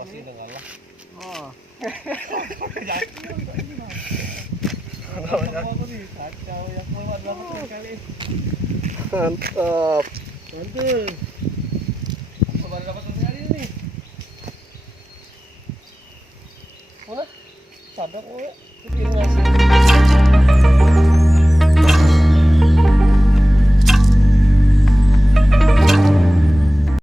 pasti dengan lah. Oh. Aku nih kacau yang keluar dapat kali. Mantap. Mantul. Baru dapat sekali nih. Mana? Sadar kok.